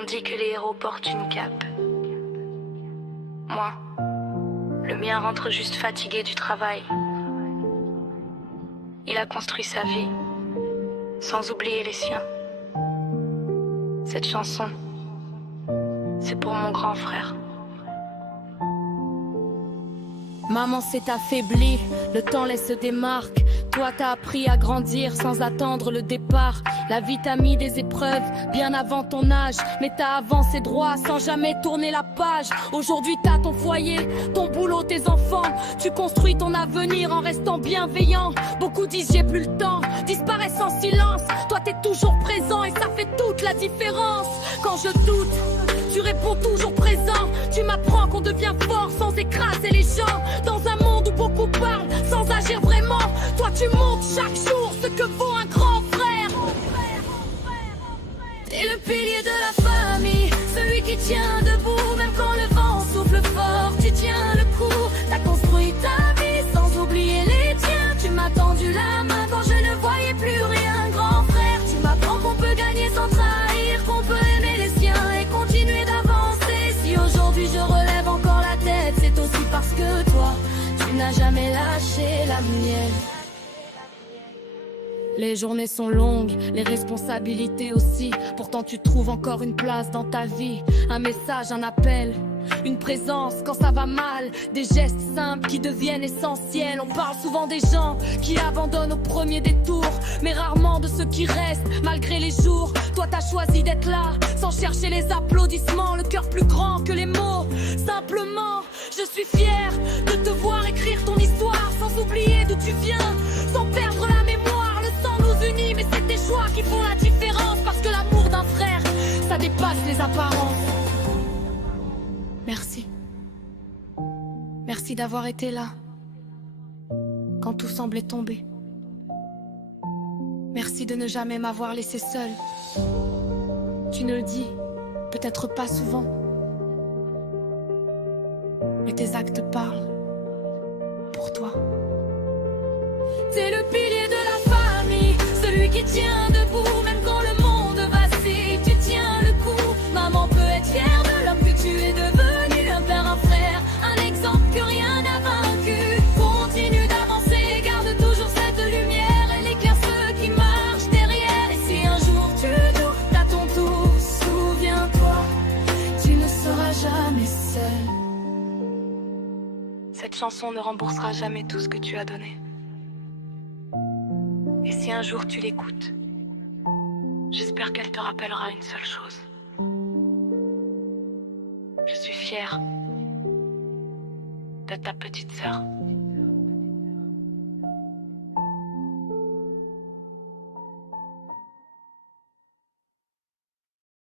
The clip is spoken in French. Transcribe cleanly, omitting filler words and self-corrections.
On dit que les héros portent une cape. Moi, le mien rentre juste fatigué du travail. Il a construit sa vie, sans oublier les siens. Cette chanson, c'est pour mon grand frère. Maman s'est affaiblie, le temps laisse des marques. Toi t'as appris à grandir sans attendre le départ. La vie t'a mis des épreuves bien avant ton âge, mais t'as avancé droit sans jamais tourner la page. Aujourd'hui t'as ton foyer, ton boulot, tes enfants. Tu construis ton avenir en restant bienveillant. Beaucoup disent j'ai plus le temps, disparaissent en silence. Toi t'es toujours présent et ça fait toute la différence. Quand je doute, tu réponds toujours présent. Tu m'apprends qu'on devient fort sans écraser les gens. Dans un monde où beaucoup parlent sans agir vraiment, toi tu montres chaque jour ce que vaut un grand frère. T'es le pilier de la famille, celui qui tient debout même quand le vent souffle fort. Tu tiens le coup, t'as construit ta vie sans oublier les tiens. Tu m'as tendu la main quand je ne voyais plus rien, grand frère. Tu m'apprends qu'on peut gagner sans trahir, qu'on peut aimer les siens et continuer d'avancer. Si aujourd'hui je relève encore la tête, c'est aussi parce que toi, tu n'as jamais lâché la mienne. Les journées sont longues, les responsabilités aussi. Pourtant tu trouves encore une place dans ta vie. Un message, un appel, une présence quand ça va mal. Des gestes simples qui deviennent essentiels. On parle souvent des gens qui abandonnent au premier détour, mais rarement de ceux qui restent malgré les jours. Toi t'as choisi d'être là, sans chercher les applaudissements. Le cœur plus grand que les mots. Simplement, je suis fière de te voir écrire ton histoire, sans oublier d'où tu viens, sans perdre la mémoire. Unis, mais c'est tes choix qui font la différence. Parce que l'amour d'un frère, ça dépasse les apparences. Merci. Merci d'avoir été là quand tout semblait tomber. Merci de ne jamais m'avoir laissé seule. Tu ne le dis peut-être pas souvent, mais tes actes parlent pour toi. T'es le pilier de la famille, celui qui tient debout même quand le monde vacille. Tu tiens le coup, maman peut être fière de l'homme que tu es devenu. Un père, un frère, un exemple que rien n'a vaincu. Continue d'avancer, garde toujours cette lumière. Elle éclaire ceux qui marchent derrière. Et si un jour tu doutes à ton tour, souviens-toi, tu ne seras jamais seul. Cette chanson ne remboursera jamais tout ce que tu as donné. Et si un jour tu l'écoutes, j'espère qu'elle te rappellera une seule chose. Je suis fière de ta petite sœur.